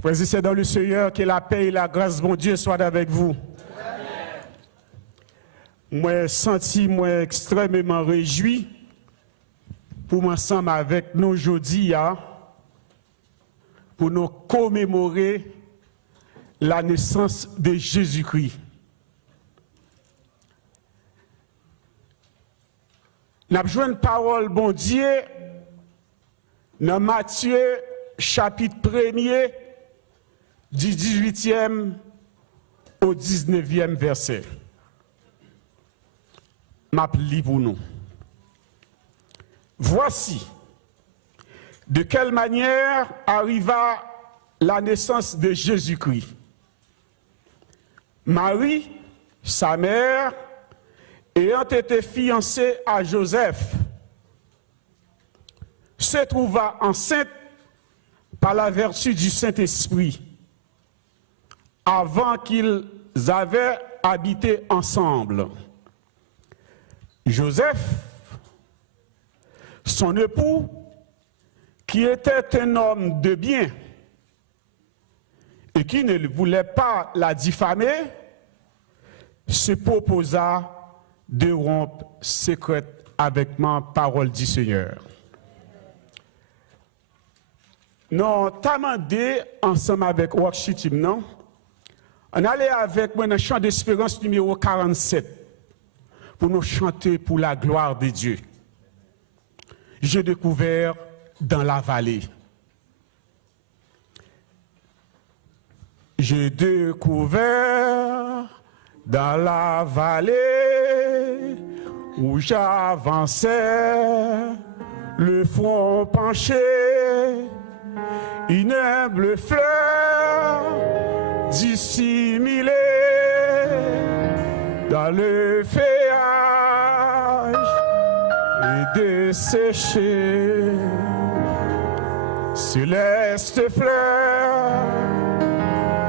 Frères et sœurs dans le Seigneur, que la paix et la grâce de mon Dieu soient avec vous. Amen. Moi, senti, moi, extrêmement réjoui pour m'ensemble avec nous aujourd'hui, pour nous commémorer la naissance de Jésus-Christ. Nous avons joué une parole, bon Dieu, dans Matthieu, chapitre 1er, du 18e au 19e verset. Je lis pour nous. Voici de quelle manière arriva la naissance de Jésus-Christ. Marie, sa mère, ayant été fiancée à Joseph, se trouva enceinte par la vertu du Saint-Esprit, avant qu'ils avaient habité ensemble. Joseph, son époux, qui était un homme de bien et qui ne voulait pas la diffamer, se proposa de rompre secrète avec ma parole du Seigneur. Nous t'avons demandé ensemble avec Worship, non? On allait avec moi dans le chant d'espérance numéro 47 pour nous chanter pour la gloire de Dieu. J'ai découvert dans la vallée. J'ai découvert dans la vallée où j'avançais, le front penché, une humble fleur dissimulée dans le feuillage et desséchée. Céleste fleur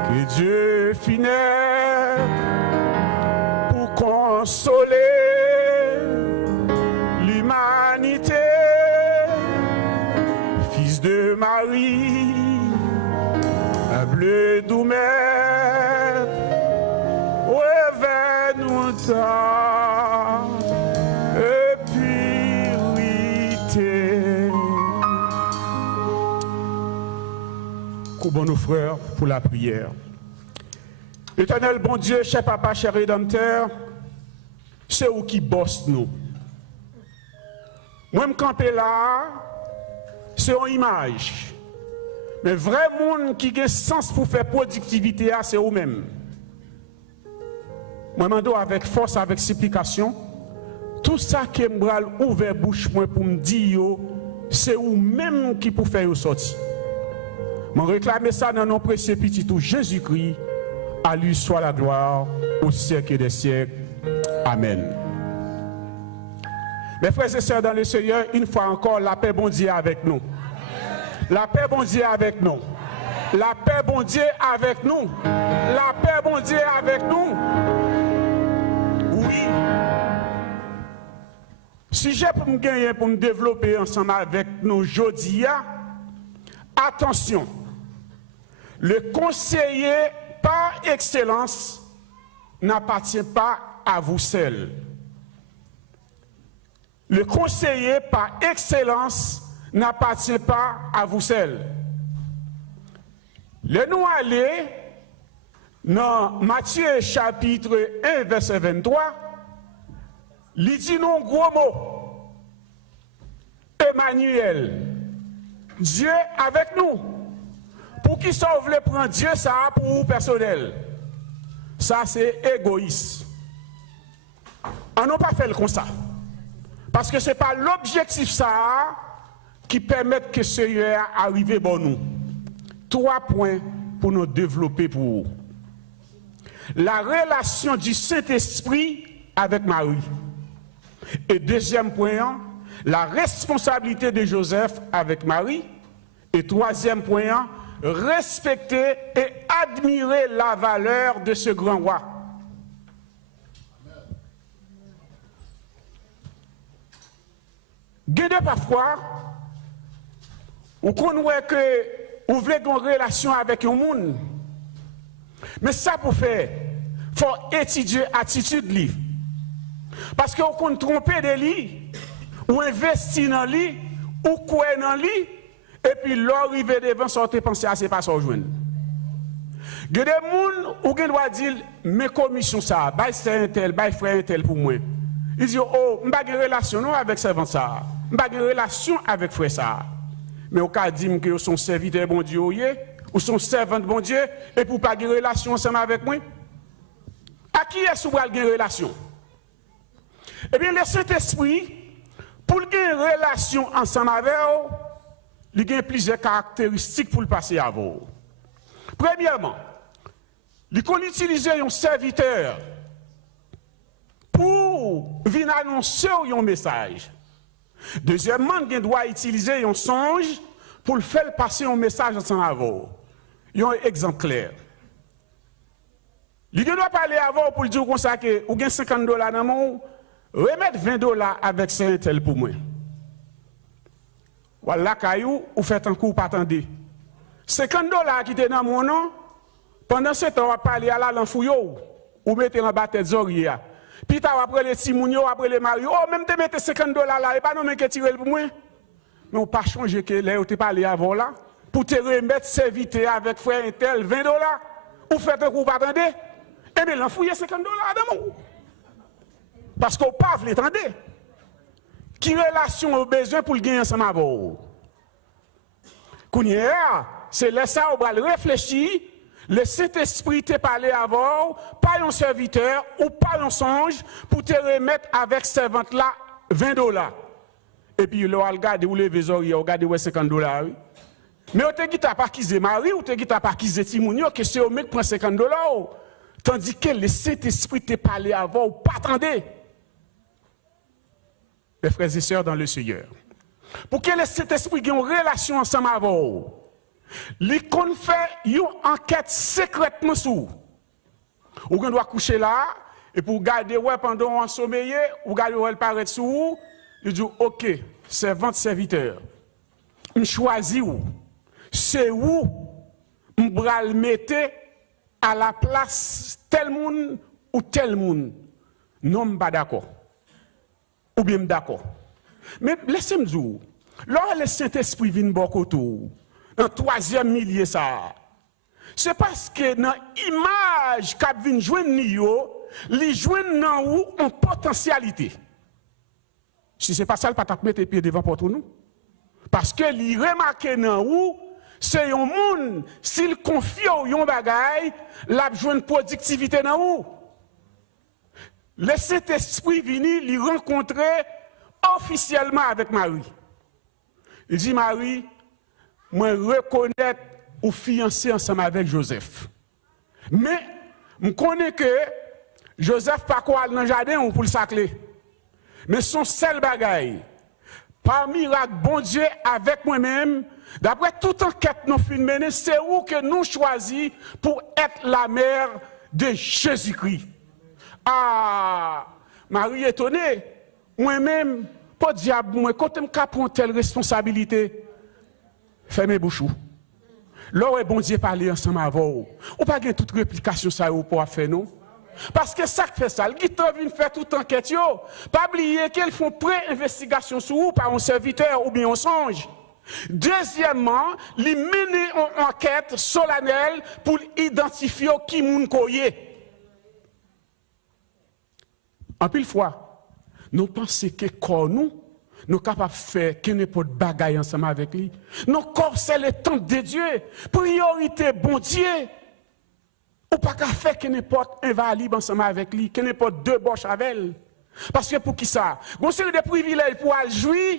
que Dieu fit naître pour consoler l'humanité, fils de Marie, bleu doux maître, réveille-nous ta purité. Coubons nos frères pour la prière. Éternel bon Dieu, cher papa, cher rédempteur, c'est où qui bosse nous. Moi, me camper là, c'est une image. Mais vrai monde qui a sens pour faire productivité, c'est eux-mêmes. Moi, je m'en avec force, avec supplication. Tout ça qui me ouvert bouche pour me dire, c'est eux-mêmes qui pour faire sortir. Je réclame ça dans nos précieux petits tout Jésus-Christ. À lui soit la gloire au siècle des siècles. Amen. Mes frères et sœurs dans le Seigneur, une fois encore, la paix bon Dieu avec nous. La paix bon Dieu avec nous. La paix bon Dieu avec nous. La paix bon Dieu avec nous. Oui. Sujet pour me gagner, pour me développer ensemble avec nous aujourd'hui. Attention. Le conseiller par excellence n'appartient pas à vous seul. Le conseiller par excellence n'appartient pas à vous seul. Nous aller dans Matthieu chapitre 1 verset 23, il dit non gros mot. Emmanuel, Dieu avec nous. Pour qui ça vous voulez prendre Dieu ça pour vous personnel. Ça c'est égoïste. On n'a pas fait le comme ça. Parce que ce n'est pas l'objectif ça qui permet que le Seigneur arrive bon nous. 3 points pour nous développer pour vous. La relation du Saint-Esprit avec Marie. Et deuxième point, la responsabilité de Joseph avec Marie. Et troisième point, respecter et admirer la valeur de ce grand roi. Guédez parfois, on connaît que vous voulez une relation avec un monde. Mais ça pour faire, il faut étudier l'attitude de lui. Parce qu'on compte tromper de lui, ou investir dans lui, ou quoi dans lui, et puis l'arrivée devant sortir penser à ces pas ça joindre. Il y a des gens où on doit dire, mes commissions ça, bail c'est un tel, bail frère un tel pour moi. Ils disent, oh, je n'ai pas de relation avec servant ça, je n'ai pas de relation avec frère ça. Mais au cas dit que sont serviteurs bon Dieu, ou sont servants de bon Dieu, et pour pas de relation ensemble avec moi. À qui est-ce que vous avez une relation? Eh bien, le Saint-Esprit, pour qu'il ait une relation ensemble avec vous, il y a plusieurs caractéristiques pour le passer à vous. Premièrement, il faut utiliser un serviteur pour venir annoncer un message. Deuxièmement, il doit utiliser un songe pour le faire passer un message ensemble avec vous. Il y a un exemple clair. Il doit parler à vous pour dire comme ça que vous avez $50 dans mon, remettre $20 avec ça tel pour moi. Voilà, caillou, vous faites un coup, pas attendre. $50 qui étaient dans mon nom, pendant ce temps, on va parler à la lanfouille, ou mettez en bas tête oreilles. Puis après les Timounio, après les Mario, oh, même te mettez $50 là, et pas non mais que tirer pour moi. Mais on pas changer que là, on te parlé avant là, pour te remettre serviteur avec frère un tel $20, ou faites un coup, pas attendre. Eh bien, l'enfouille $50 dans mon. Parce qu'on pas veut l'attendre. Qui relation au besoin pour le gagner ensemble avec vous? C'est là ça, on va réfléchir. Le Saint-Esprit te parler avant, pas un serviteur ou pas un songe pour te remettre avec servante là $20. Et puis, le regarde ou lever les oreilles, regarde $50. Oui. Mais on te dit pas qu'ils Marie ou te dit pas qu'ils Timounio, que c'est au mec qui prend $50. Tandis que le Saint-Esprit te parler avant, pas attendez. Les frères et sœurs dans le Seigneur. Pour que le Saint-Esprit ait une relation ensemble avec vous, il qu'on fait une enquête secrètement sur. Ou qu'on doit coucher là, et pour garder ouais, pendant on sommeil, ou garder ouais, paraître sur vous, il dit ok, servante serviteur, je choisis où, c'est où, je vais le mettre à la place tel monde ou tel monde. Non, je ne suis pas d'accord. Ou bien d'accord. Mais laissez-moi dire, lorsque le Saint-Esprit vient beaucoup autour, dans le troisième millier, ça, c'est parce que dans l'image qu'a vient joindre, il joint dans où en potentialité. Si ce n'est pas ça, il ne peut pas mettre les pieds devant pour nous. Parce que il remarque dans où, c'est un monde, s'il confie au yon bagay, la joint productivité dans où. Le Saint-Esprit vini lui rencontrer officiellement avec Marie. Il dit, Marie, moi reconnais ou fiancé ensemble avec Joseph. Mais, je connais que Joseph pas quoi dans le jardin ou pour le sacler. Mais son seul bagaille, par miracle, bon Dieu, avec moi-même, d'après toute enquête nous menée, c'est où que nous choisissons pour être la mère de Jésus-Christ. Ah, Marie étonnée, moi-même, pas diable, moi, quand je prends telle responsabilité, fermez bouchou. Là où bon Dieu parler ensemble avec vous, ou pas toute réplication ça ou pour faire non? Parce que ça fait ça, le guitar vient faire toute enquête, pas oublier qu'ils font pré-investigation sur vous par un serviteur ou bien un songe. Deuxièmement, ils mènent une enquête solennelle pour identifier qui moun koye. En pile fois, nous pensons que corps nous sommes capables de faire que n'importe bagaille ensemble avec lui. Nos corps, c'est le temps de Dieu. Priorité, bon Dieu. Ou pas qu'à faire que n'importe invalide ensemble avec lui, que n'importe débauche avec elle. Parce que pour qui ça? Vous avez des privilèges pour jouir,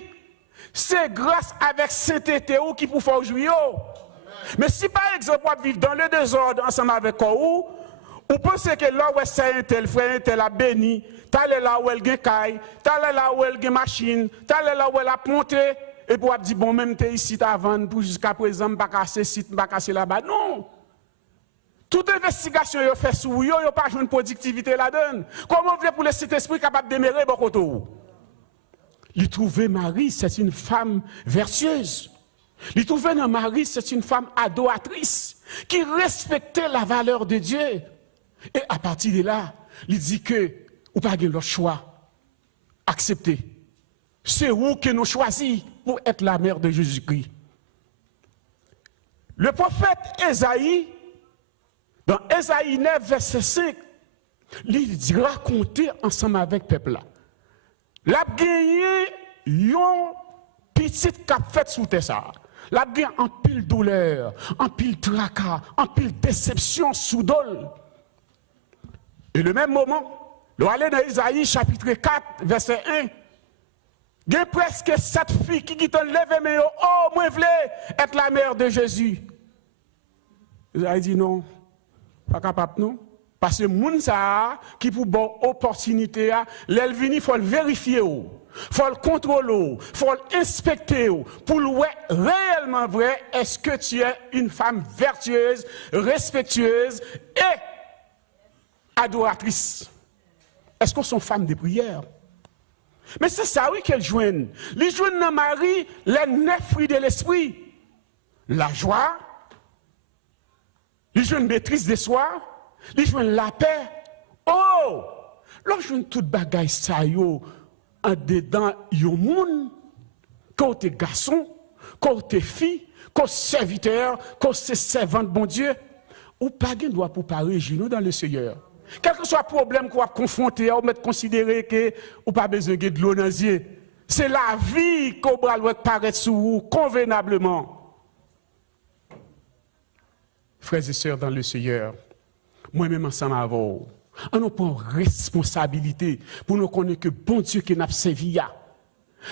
c'est grâce avec sainteté ou qui pour faire jouir. Mais si par exemple, vous vivez dans le désordre ensemble avec vous, vous pensez que là où c'est un tel frère, un tel a béni, t'allez là où elle a caille, t'allez là où elle a machine, t'allez là où elle a monté, et pour dire bon, même t'es ici à vendre, pour jusqu'à présent, je ne vais pas casser ici, je ne vais pas casser là-bas. Non! Toute investigation que vous faites sur vous, vous n'avez pas de productivité là-dedans. Comment vous voulez pour le Saint-Esprit capable de demeurer beaucoup? Il trouver Marie, c'est une femme vertueuse. Il trouvait dans Marie, c'est une femme adoratrice qui respectait la valeur de Dieu. Et à partir de là, il dit que ou pas le choix. Accepter. C'est vous que nous choisissons pour être la mère de Jésus-Christ. Le prophète Ésaïe, dans Ésaïe 9, verset 5, il dit raconter ensemble avec le peuple là. La gagné yon petite cap fait sous terre ça. La gagné en pile douleur, en pile tracas, en pile déception sous dol. Et le même moment, nous allons dans Isaïe chapitre 4, verset 1. Il y a presque 7 filles qui ont levé, mais oh, moi je voulais être la mère de Jésus. Isaïe dit non, pas capable non. Parce que moun ça qui pour bonne opportunité, l'elvini faut le vérifier, faut le contrôler, faut l'inspecter pour le voir réellement vrai. Est-ce que tu es une femme vertueuse, respectueuse et adoratrice? Est-ce qu'on sont femmes de prière? Mais c'est ça oui qu'elles joignent. Les joignent dans Marie les 9 fruits de l'esprit. La joie, les joignent maîtrise de soi, les joignent la paix. Oh! Là, je joignent toute bagaille ça yo en dedans yo moun, quand t'es garçon, quand t'es fille, quand serviteur, quand c'est servante bon Dieu, ou pas gain droit pour parler genoux dans le Seigneur. Quel que soit le problème qu'on va confronter, on va considérer que ou pas besoin de l'eau dans les yeux. C'est la vie qu'on va paraître sur vous convenablement. Frères et sœurs dans le Seigneur, moi-même ensemble avec vous, on prend responsabilité pour nous connaître que bon Dieu qui n'a pas servi.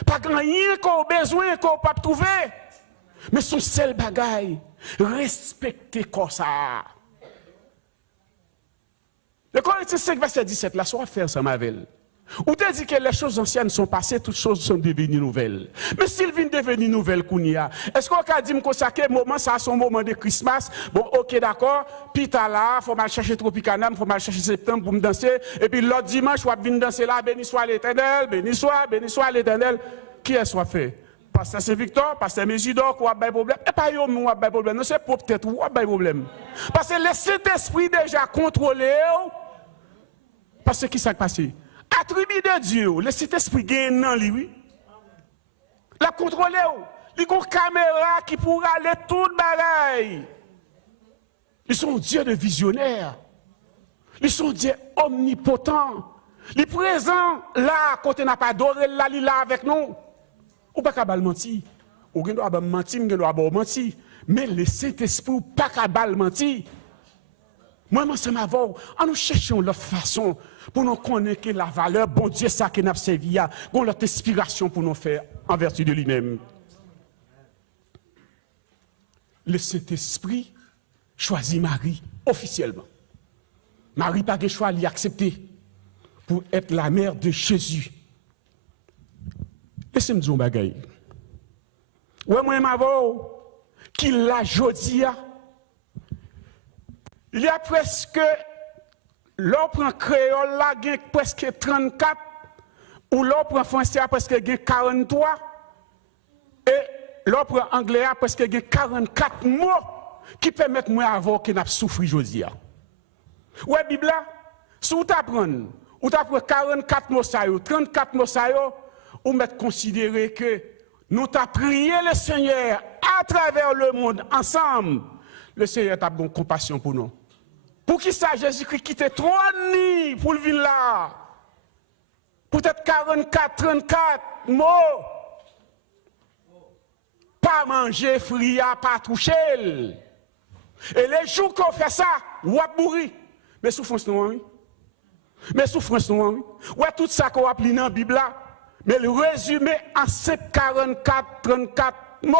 Pas rien qu'on a besoin, qu'on n'a pas trouvé. Mais son seul bagaille, respecter comme ça. Le Corinthiens 5, verset 17, la soirée faire ça, ma belle. Ou te dit que les choses anciennes sont passées, toutes choses sont devenues nouvelles. Mais s'il vient devenir nouvelle, Kounia, est-ce qu'on a dit que moment, ça son moment de Christmas? Bon, ok, d'accord. Puis t'as là, faut mal chercher Tropicana, faut mal chercher septembre pour me danser. Et puis l'autre dimanche, on va venir danser là, béni soit l'Éternel, béni soit l'Éternel. Qui est soit fait? Pasteur Saint-Victor, Pasteur Mésidor, qui a des problèmes. Et pas yo, nous a des problèmes. Non, c'est peut-être ou a des problèmes. Parce que le Saint-Esprit déjà contrôlé. Parce que qui s'est passé? Attribut de Dieu, le Saint-Esprit gagne dans lui. La contrôler, il y a une caméra qui pourra aller tout le bagaille. Ils sont Dieu de visionnaire. Ils sont Dieu omnipotent. Ils sont présents là, quand on n'a pas adoré, là, il est là avec nous. Ou pas qu'à mentir. Ou bien doit mentir, ou doit mentir. Mais le Saint-Esprit, pas qu'à mentir. Moi, c'est ma voix. Nous cherchons l'autre façon pour nous connaître la valeur, bon Dieu, ça qui n'a pas servi, qu'on l'autre inspiration pour nous faire en vertu de lui-même. Le Saint-Esprit choisit Marie officiellement. Marie n'a pas de choix à l'y accepter pour être la mère de Jésus. Laissez-moi dire un bagay. Ouais, moi, ma voix, qui l'a jodi. Il y a presque, l'on prend créole là, il y a presque 34, ou l'on prend français à presque 43, et l'on prend anglais à presque 44 mots qui permettent moi avoir qui n'a pas souffert aujourd'hui. Ouais, Bible là, si vous apprenez, ou t'apprends 44 mots ça, 34 mots ça, ou mettre considérer que nous t'avons prié le Seigneur à travers le monde ensemble, le Seigneur a bon compassion pour nous. Pour qui ça, Jésus-Christ quitte 3 nids pour le venir là? Peut-être 44, 34 mots. Pas manger, fria, pas toucher. Et les jours qu'on fait ça, on va mourir. Mais souffrance non, oui. Mais souffrance non, oui. Ouais, tout ça qu'on a appris dans la Bible là. Mais le résumé en 44, 34 mots.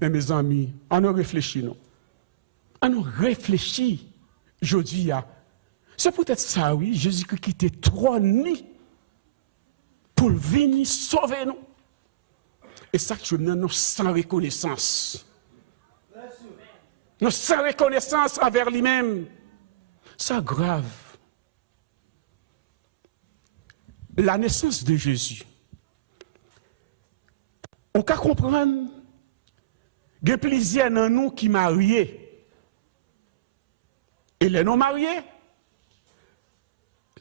Mais mes amis, on a réfléchi, non? On a réfléchi aujourd'hui. C'est peut-être ça, oui, Jésus-Christ qui était 3 nids pour venir sauver nous. Et ça, tu nous sans reconnaissance. Nous sans reconnaissance envers lui-même. C'est grave. La naissance de Jésus On peut comprendre, il y a plusieurs dans nous qui mariés. Et les non mariés,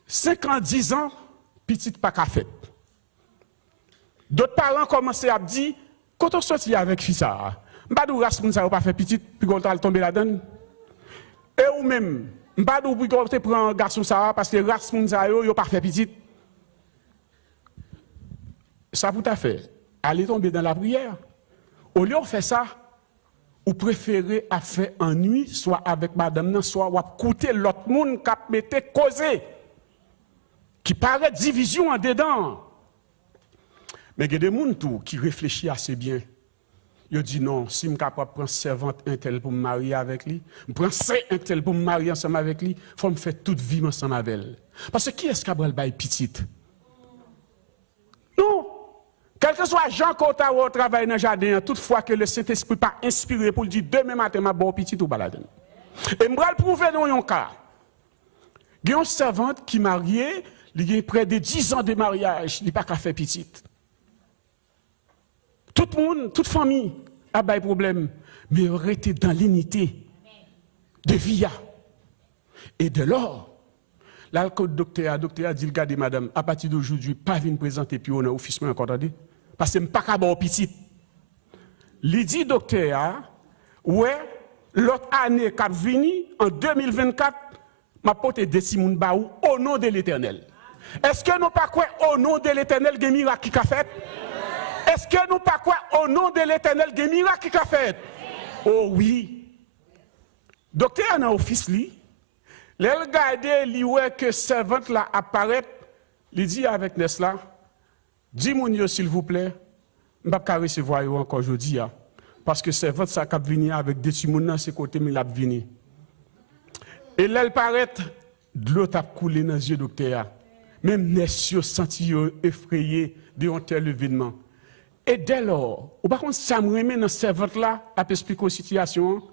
5 ans, 10 ans, petite pas qu'à fait. D'autres parents commencent à dire, quand on sortit avec fils ça, m'pas dou race moun ça pas fait petite puis qu'on t'a tomber là-dedans. Et ou même, m'pas dou puis qu'on te prend garçon ça parce que race moun ça yo pas fait petite. Ça pour ta fait, aller tomber dans la prière. Au lieu de faire ça, ou préférez à faire en nuit, soit avec madame, soit ou à écouter l'autre monde qui mette causer, qui paraît division en dedans. Mais il y a des gens qui réfléchissent assez bien. Ils disent non, si je suis capable de prendre servante un tel pour me marier avec lui, je prends un tel pour me marier ensemble avec lui, il faut me faire toute vie ensemble avec elle. Parce que qui est-ce qui a le bail petite? Non. Quel que soit Jean Kota ou au travail dans le jardin, toutefois que le Saint-Esprit pas inspiré pour le dire demain matin, ma bonne petite ou balade. Et je vais le prouver dans un cas. Il y a une servante qui est mariée, il y a près de 10 ans de mariage, il n'a pas qu'à faire petite. Tout le monde, toute famille a des problèmes, mais rester dans l'unité de vie. Et de l'or, l'alcool docteur a dit, regardez madame, à partir d'aujourd'hui, pas venir présenter puis on a office encore attendez. Parce que je ne pas capable petit. Il dit docteur, ouais, l'autre année qui venu en 2024, m'a porté des simons baou au nom de l'Éternel. Est-ce que nous pas quoi au nom de l'Éternel des miracles qui a fait? Est-ce que nous pas quoi au nom de l'Éternel des miracles qui a fait? Oh oui. Docteur dans office li, les regarder li ouais que servante là apparaît, il dit avec Nesla, dis-moi s'il vous plaît, je ne vais pas recevoir encore aujourd'hui parce que servante ça cap venir avec des simons dans ses côtés mais l'a venir. Et là elle paraît de l'eau a coulé dans les yeux docteur. Même Nessio senti effrayé de un tel événement. Et dès lors, ou par contre, ça me remet dans cette servante-là, à expliquer la situation.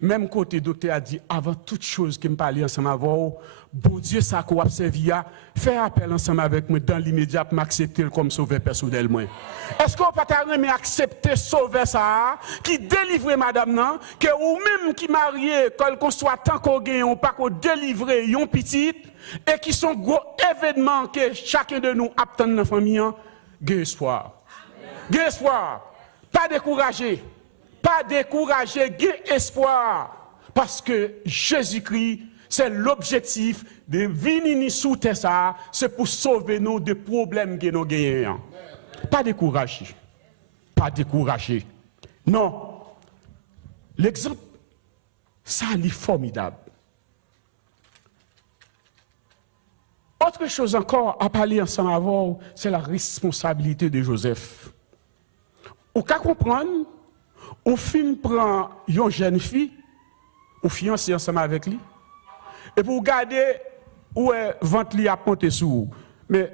Même côté, docteur a dit, avant toute chose que me parler ensemble avec vous, bon Dieu, ça qu'on a servi à faire appel ensemble avec moi dans l'immédiat pour m'accepter comme sauveur personnel. Est-ce qu'on peut accepter sauveur ça, qui délivre madame, non, que ou même qui marié, qu'on soit tant qu'on gagne, on pas qu'on délivre yon petite, et qui sont gros événements que chacun de nous attend dans la famille, gagne espoir. Gagne espoir. Pas décourager. Pas décourager, gagne espoir. Parce que Jésus-Christ, c'est l'objectif de venir sous terre, c'est pour sauver nous des problèmes que nous gagnons. Pas décourager. Pas décourager. Non. L'exemple, ça est formidable. Autre chose encore à parler ensemble avant, c'est la responsabilité de Joseph. Ou qu'à comprendre, au fin prend une jeune fille, ou fiancé ensemble avec lui, et pour regarder où est ventre li a monté sous. Mais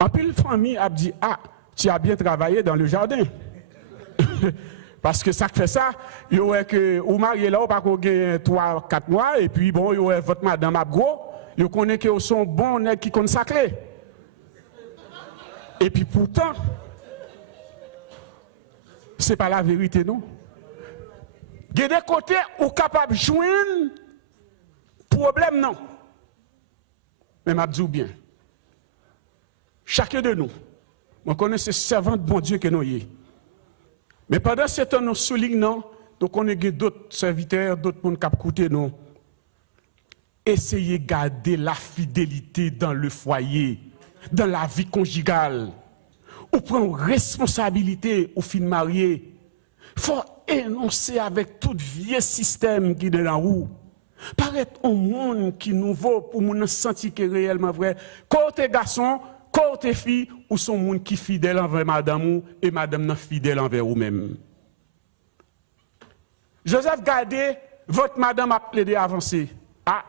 en pile famille a dit ah, tu as bien travaillé dans le jardin. Parce que ça fait ça, il y aurait que ou marié là, ou pas qu'on gagne 3-4 mois, et puis bon, il y aurait votre madame à gros. Vous connaissez que sont bons nègres qui consacrés. Et puis pourtant, ce n'est pas la vérité, non? Il y a des côtés où capable de joindre problème, non. Mais je dis bien, chacun de nous, on connaît ces servants de bon Dieu que nous y. Mais pendant ce temps, nous soulignons, nous connaissons d'autres serviteurs, d'autres gens qui écoutent nous. Essayez de garder la fidélité dans le foyer, dans la vie conjugale. Ou prendre responsabilité au fin de marié. Il faut énoncer avec tout vieux système qui est dans roue. Paraître au monde qui nous vaut pour nous sentir que réellement vrai. Côté garçon, côté fille, ou son monde qui est fidèle envers madame et madame n'est fidèle envers vous-même. Joseph Gardé, votre madame a plaidé à avancer. Ah,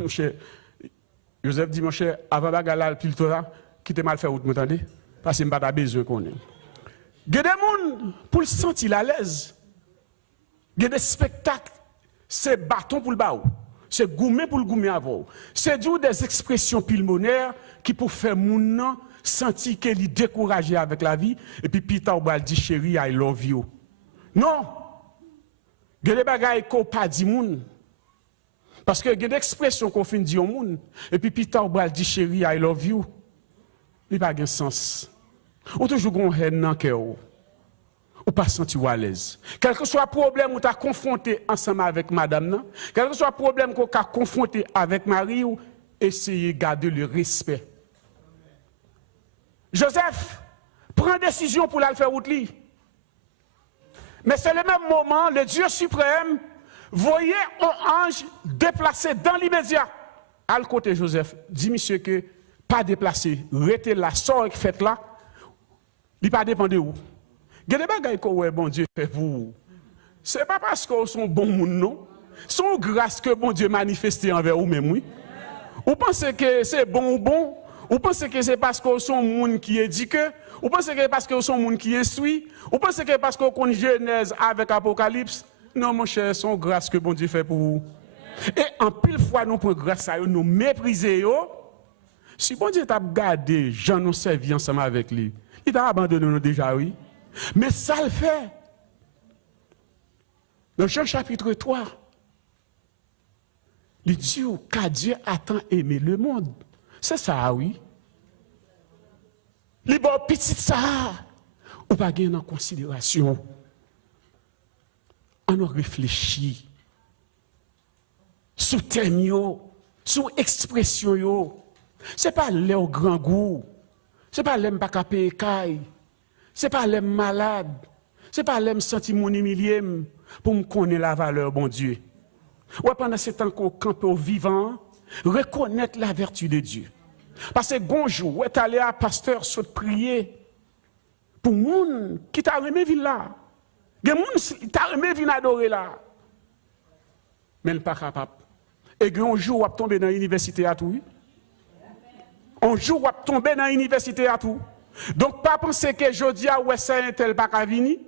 mon cher, Joseph dit, mon cher, avant de le piltora, qui te mal fait route, m'entendez? Parce que je n'ai pas besoin qu'on ait. Il y a des gens pour le sentir à l'aise. Il y a des spectacles, c'est bâton pour le baou, c'est gourmet pour le gourmet avant. C'est des expressions pulmonaires qui pour faire moun senti qu'il est découragé avec la vie, et puis Peter va dire chérie, I love you. Non! Il y a des bagailles qu'on pas dit moun. Parce que il y a des expressions qu'on fait dire au monde, et puis Peter va dire chérie, I love you. Il n'y a pas de sens. Ou toujours une haine dans le cœur. Ou pas sentir à l'aise. Quel que soit le problème où tu as confronté ensemble avec madame, quel que soit le problème qu'on a confronté avec Marie, essayez de garder le respect. Joseph prend décision pour la faire route. Mais c'est le même moment, le Dieu suprême voyait un ange déplacé dans l'immédiat. À le côté Joseph, dit monsieur que pas déplacé, restez là, sort et faites là, il pas dépend de où. Il y a des bagages que bon Dieu fait pour vous. Ce n'est pas parce qu'ils sont bons moun, non. C'est une grâce que bon Dieu manifeste envers vous-même, oui. Vous pensez que c'est bon ou bon? Vous pensez que c'est parce qu'ils sont moun qui éduquent? Vous pensez que c'est parce qu'ils sont moun qui instruit? Vous pensez que c'est parce qu'on connaît Genèse avec Apocalypse? Non, mon cher, c'est une grâce que bon Dieu fait pour vous. Et en pile fois, nous prenons grâce à eux, nous mépriser eux. Si bon Dieu t'a gardé, Jean nous servi ensemble avec lui, il t'a abandonné nous déjà, oui. Mais ça le fait. Dans Jean chapitre 3, il dit qu'à Dieu a tant aimé le monde. C'est ça, oui. Les bon petit ça, on va gagner en considération. On a réfléchi sous thème, sous expression. Ce n'est pas leur grand goût. Ce n'est pas l'aime pas capé caille. Ce n'est pas l'aime malade. Ce n'est pas l'aime sentir mon humilié pour me connaître la valeur, bon Dieu. Ouais, pendant ce temps qu'on campe au vivant, reconnaître la vertu de Dieu. Parce que bonjour, ouais, t'allais à pasteur saut prier pour moun qui t'a remis ville là. Des moun qui t'a remis vinn adorer là. Mais il n'est pas capable. Et un jour, on va tomber dans l'université à tout. Un jour, on va tomber dans l'université à tout. Donc, pas penser que je dis à ouais, c'est un tel pas qu'à venir,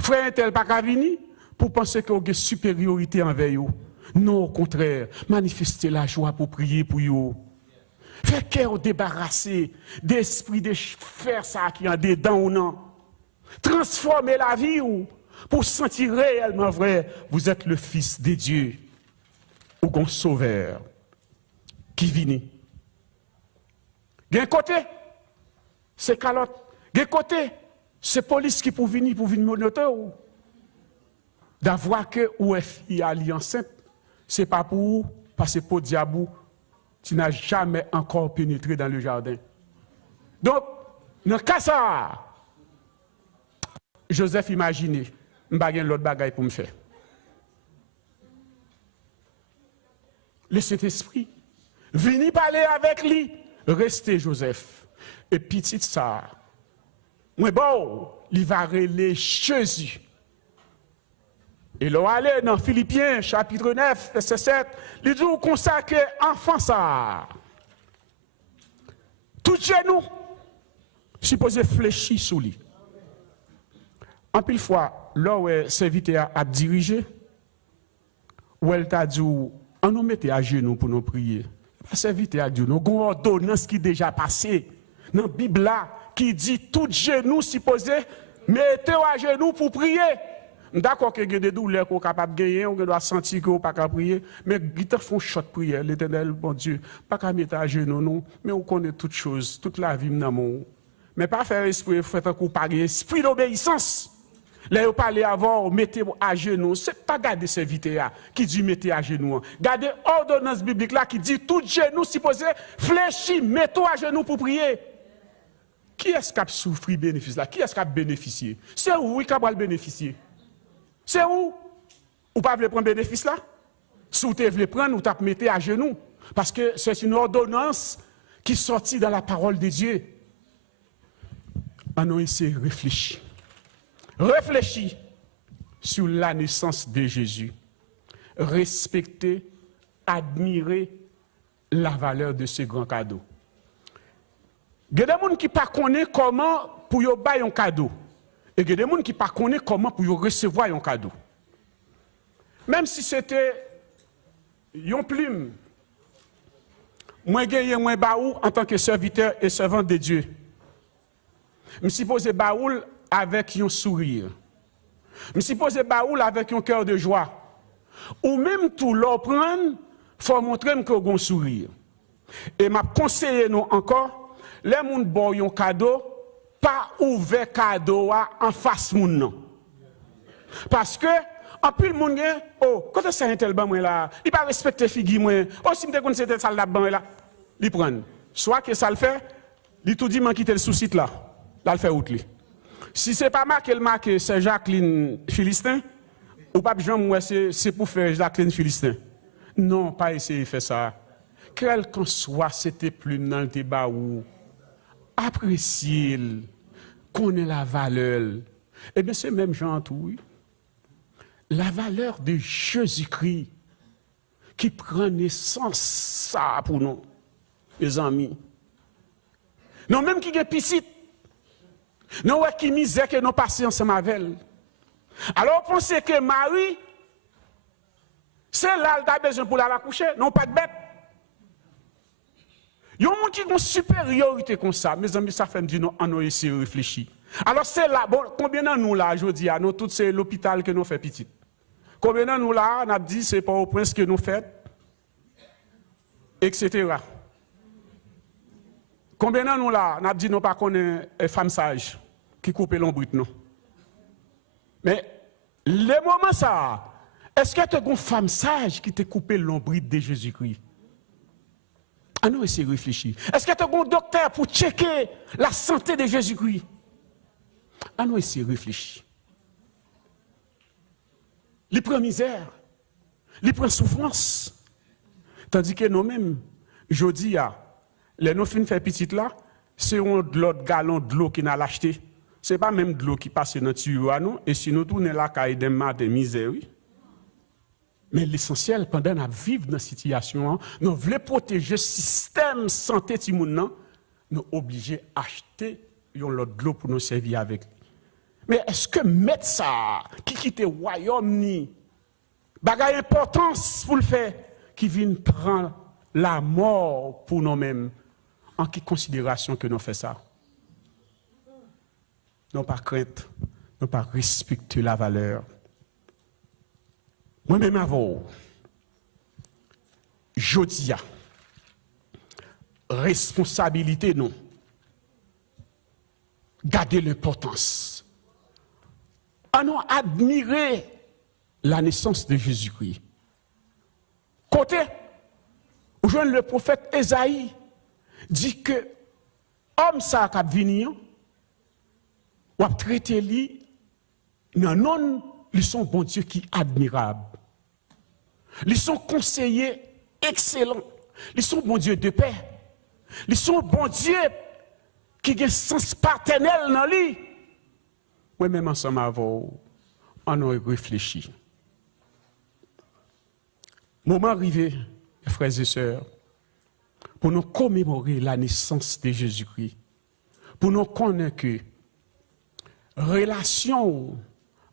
frère un tel pas qu'à venir, pour penser qu'il y a une supériorité envers eux. Non, au contraire, manifester la joie pour prier pour eux. Faire cœur débarrassé d'esprit de faire ça qui en dedans ou non. Transformer la vie ou pour sentir réellement vrai, vous êtes le Fils de Dieu ou qu'on sauveur qui vient. D'un côté, c'est calotte. D'un côté, c'est police qui pour venir monter ou d'avoir que OFI alliance, c'est pas pour vous, parce que pour diabou, tu n'as jamais encore pénétré dans le jardin. Donc, dans le cas ça, Joseph imaginez, je n'ai pas l'autre bagaille pour me faire. Le Saint-Esprit, venez parler avec lui, restez Joseph. Et petit ça, moi bon, il va relayer Jésus. Et là, allez dans Philippiens, chapitre 9, verset 7, il dit qu'on consacre enfant ça. Tout genou, supposé fléchir sous lui. En pile fois, là où le serviteur a dirigé, où elle t'a dit, on nous mettait à genoux pour nous prier. Le serviteur a dit, nous avons une ordonnance qui est déjà passée dans la Bible là, qui dit tout genou supposé mettez à genoux pour prier. D'accord que vous avez des douleurs qu'on est capable de gagner, on doit sentir qu'on n'est pas capable de prier, mais ils font shot prière, l'Éternel, bon Dieu, pas qu'à mettre à genoux, non, mais on connaît toutes choses, toute la vie, mais pas faire esprit, faire un coup par esprit d'obéissance. Là, vous parlez avant, mettez à genoux, ce n'est pas garder serviteur qui dit mettez à genoux. Gardez l'ordonnance biblique là qui dit tout genou supposé fléchir, mettez à genoux pour prier. Qui est-ce qui a souffert bénéfice là? Qui est-ce qui a bénéficié? C'est où qui a bénéficié? C'est où? Ou pas voulez prendre bénéfice là? Si vous voulez prendre, vous tapez mettez à genoux. Parce que c'est une ordonnance qui sortit dans la parole de Dieu. On a essayé de réfléchir. Réfléchis sur la naissance de Jésus. Respectez, admirez la valeur de ce grand cadeau. Il y a des gens qui ne connaissent pas comment pour y bailler un cadeau. Et il y a des gens qui ne connaissent pas comment pour y recevoir un cadeau. Même si c'était une plume, moi, je suis en tant que serviteur et servant de Dieu. Je suppose baoul avec un sourire. Je suppose baoul avec un cœur de joie. Ou même tout l'or prendre, faut montrer que vous un sourire. Et m'a conseillé nous encore, les gens bon un cadeau, pas ouvert cadeau en face moun non. Parce que en plus le monde oh quand ça un tel ban moi là, il pas respecter figure moi. Oh si me connais c'était ça là ban là, il prend. Soit que ça le fait, il tout dit man quitter le sous-site là. Là le fait out li. Si c'est pas marqué le marqué c'est Jacqueline Philistin ou pas Jean moi c'est pour faire Jacqueline Philistin. Non, pas essayer de faire ça. Quel qu'en soit c'était plus dans le débat ou apprécier connaître la valeur. Eh bien c'est même Jean tout oui. La valeur de Jésus-Christ qui prend naissance ça pour nous, les amis. Non, même qui est piscite. Non, qui misère que nous passons ensemble avec elle. Alors, pensez que Marie, c'est là qu'elle a besoin pour la coucher, non pas de bête. Il y a un monde qui a une supériorité comme ça. Mes amis, ça fait me dire, on a essayé de réfléchir. Alors, c'est là, bon, combien de nous là, je dis, nous, tout c'est l'hôpital que nous fait petit. Combien de nous là, on a dit, c'est pas au prince que nous fait, etc. Combien de nous là, on a dit, nous pas connaît femme sage qui coupe l'ombrite, non. Mais, le moment ça, est-ce que tu as une femme sage qui t'a coupé l'ombrite de Jésus-Christ? Ah non, essayez de réfléchir. Est-ce que tu as un docteur pour checker la santé de Jésus-Christ? Ah non, essayez de réfléchir. Il prend misère, il prend souffrance. Tandis que nous-mêmes, je dis, les nous fin fait petite là, c'est l'autre gallon de l'eau qui n'a l'acheté. Ce n'est pas même de l'eau qui passe dans le tuyau à nous, et si nous tournons là, il y a des mains de misère, oui. Mais l'essentiel, pendant que nous vivons dans cette situation, nous voulons protéger le système santé de nous, nous sommes obligés d'acheter l'autre de l'eau pour nous servir avec. Mais est-ce que mettre ça, qui quitte le royaume, bagay importance pour le faire, qui vient prendre la mort pour nous-mêmes, en quelle considération que nous faisons ça? Non pas crainte, non pas respecter la valeur. Moi-même avant, je dis, responsabilité non, garder l'importance. Allons admirer la naissance de Jésus-Christ. Côté, où le prophète Esaïe dit que homme ça qui venir, ou a traité lui, non, ils sont bon Dieu qui est admirable. Ils sont conseillers excellents. Ils sont bon Dieu de paix. Ils sont bon Dieu qui a un sens paternel dans lui. Moi-même ensemble avec vous, on a réfléchi. Moment arrivé, frères et sœurs, pour nous commémorer la naissance de Jésus-Christ, pour nous connaître que relation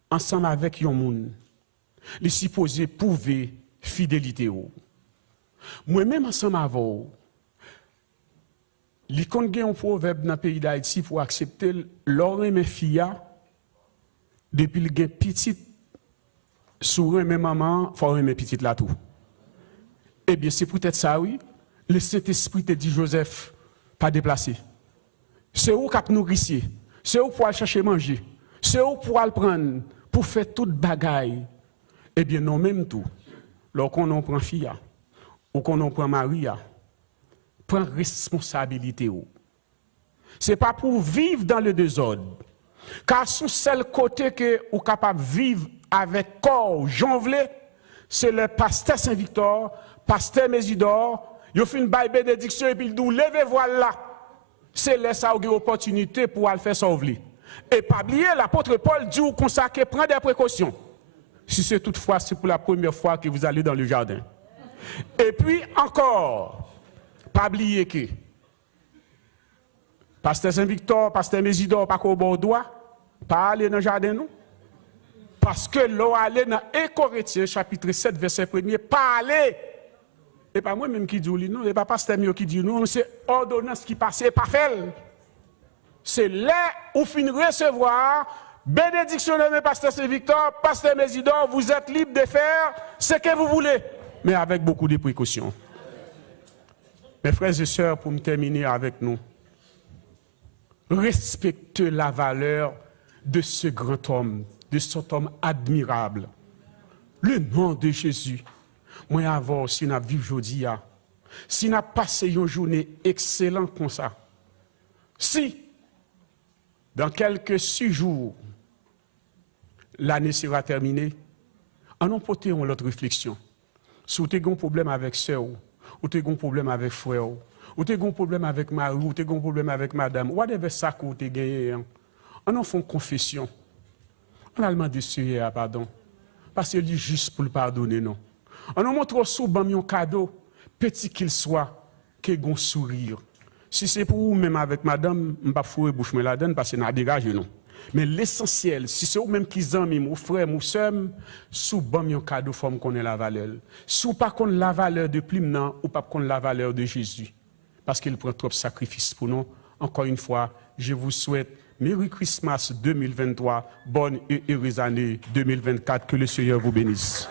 ensemble avec un monde, les supposés prouver fidélité. Moi-même ensemble avec vous, les qu'on a un proverbe dans le pays d'Haïti pour accepter l'or et mes filles, depuis le gain petit, sur mes maman, il faut aimer petit là tout. Eh bien, c'est peut-être ça, oui. Le Saint-Esprit te dit, Joseph, pas déplacé. C'est où qu'on nourrissier. C'est où pour aller chercher manger. C'est où pour aller prendre, pour faire toute bagaille. Eh bien, non, même tout. Lorsqu'on en prend fille, ou qu'on en prend Maria, prend responsabilité. Ce n'est pas pour vivre dans le désordre. Car son seul côté que vous êtes capable de vivre avec corps, jonvelé, c'est le pasteur Saint-Victor, pasteur Mésidor, il a fait une baille bénédiction et puis il dit, levez voile là. C'est là ça une opportunité pour aller faire sauver. Et pas oublier, l'apôtre Paul dit qu'on s'acque prend des précautions. Si c'est toutefois, c'est pour la première fois que vous allez dans le jardin. Et puis encore, pas oublier que pasteur Saint-Victor, pasteur Mésidor, pas qu'au bon doigt, pas aller dans le jardin, non? Parce que l'on allait dans 1 Corinthiens, chapitre 7, verset 1er, pas aller. Et pas moi-même qui dis non, et pas pasteur Mio qui dit non, c'est ordonnance qui passait, pas fait. c'est là où fin recevoir bénédiction de pasteur Saint-Victor, pasteur Mésidor, vous êtes libre de faire ce que vous voulez, mais avec beaucoup de précautions. Mes frères et sœurs, pour me terminer avec nous, respectez la valeur de ce grand homme, de cet homme admirable. Le nom de Jésus. Moi, avant, si nous vivons aujourd'hui, si nous passé une journée excellente comme ça, si, dans quelques 6 jours, l'année sera terminée, en nous portons l'autre réflexion. Si vous avez un problème avec sœur, ou vous avez un problème avec frère, ou vous avez un problème avec mari, ou vous avez un problème avec madame, whatever ça que vous avez gagné, en fait une confession. On a demandé Seigneur pardon. Parce qu'il est juste pour le pardonner, non. On nous montre souvent un cadeau, petit qu'il soit, qu'il ait un sourire. Si c'est pour vous, même avec madame, je ne vais pas fouiller bouche, mais la donne parce que c'est dégagé, non. Mais l'essentiel, si c'est vous-même qui aiment, mon frère, mon soeur, souvent un cadeau, il faut qu'on ait la valeur. Si vous ne connaissez pas la valeur de Plimnan, ou pas connaissez la valeur de Jésus. Parce qu'il prend trop de sacrifices pour nous. Encore une fois, je vous souhaite Merry Christmas 2023, bonne et heureuse année 2024, que le Seigneur vous bénisse.